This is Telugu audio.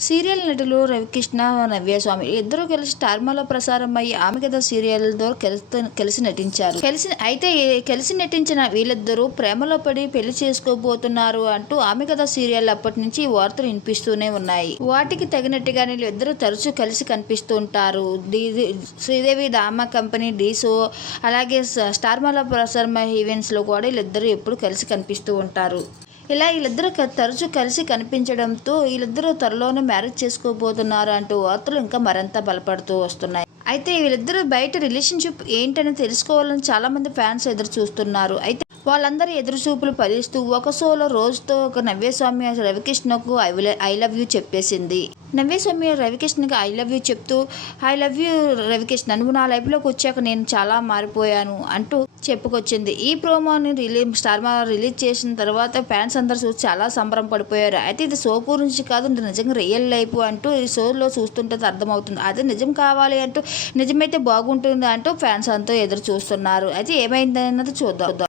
సీరియల్ నటులు రవికృష్ణ నవ్యస్వామి ఇద్దరు కలిసి స్టార్మాలో ప్రసారం అయ్యి ఆమె కథ సీరియల్తో కలిసి కలిసి నటించారు. కలిసి అయితే కలిసి నటించిన వీళ్ళిద్దరూ ప్రేమలో పడి పెళ్ళి చేసుకోబోతున్నారు అంటూ ఆమె కథ సీరియల్ అప్పటి నుంచి వార్తలు వినిపిస్తూనే ఉన్నాయి. వాటికి తగినట్టుగా వీళ్ళిద్దరూ తరచూ కలిసి కనిపిస్తూ ఉంటారు శ్రీదేవి దామ కంపెనీ డీసో అలాగే స- స్టార్మాలో ప్రసారం అయ్యే కూడా వీళ్ళిద్దరూ ఎప్పుడు కలిసి కనిపిస్తూ ఉంటారు. ఇలా వీళ్ళిద్దరూ తరచూ కలిసి కనిపించడంతో వీళ్ళిద్దరూ త్వరలోనే మ్యారేజ్ చేసుకోబోతున్నారు అంటూ వార్తలు ఇంకా మరింత బలపడుతూ వస్తున్నాయి. అయితే వీళ్ళిద్దరూ బయట రిలేషన్షిప్ ఏంటని తెలుసుకోవాలని చాలా మంది ఫ్యాన్స్ ఎదురు చూస్తున్నారు. అయితే వాళ్ళందరూ ఎదురు చూపులు ఫలిస్తూ ఒక సోలో రోజుతో ఒక నవ్యస్వామి రవికృష్ణకు ఐ ఐ లవ్ యూ చెప్పేసింది. నవ్యస్వామి రవికృష్ణకి ఐ లవ్ యూ చెప్తూ ఐ లవ్ యూ రవికృష్ణ. నువ్వు నా లైఫ్లోకి వచ్చాక నేను చాలా మారిపోయాను అంటూ చెప్పుకొచ్చింది. ఈ ప్రోమోని రిలీజ్ స్టార్ మా రిలీజ్ చేసిన తర్వాత ఫ్యాన్స్ అందరు చూసి చాలా సంబరం పడిపోయారు. అయితే ఇది షో గురించి కాదు నిజంగా రియల్ లైఫ్ అంటూ ఈ షోలో చూస్తుంటే అర్థమవుతుంది. అదే నిజం కావాలి అంటూ నిజమైతే బాగుంటుంది అంటూ ఫ్యాన్స్ అంతా ఎదురు చూస్తున్నారు. అయితే ఏమైందన్నది చూద్దాం.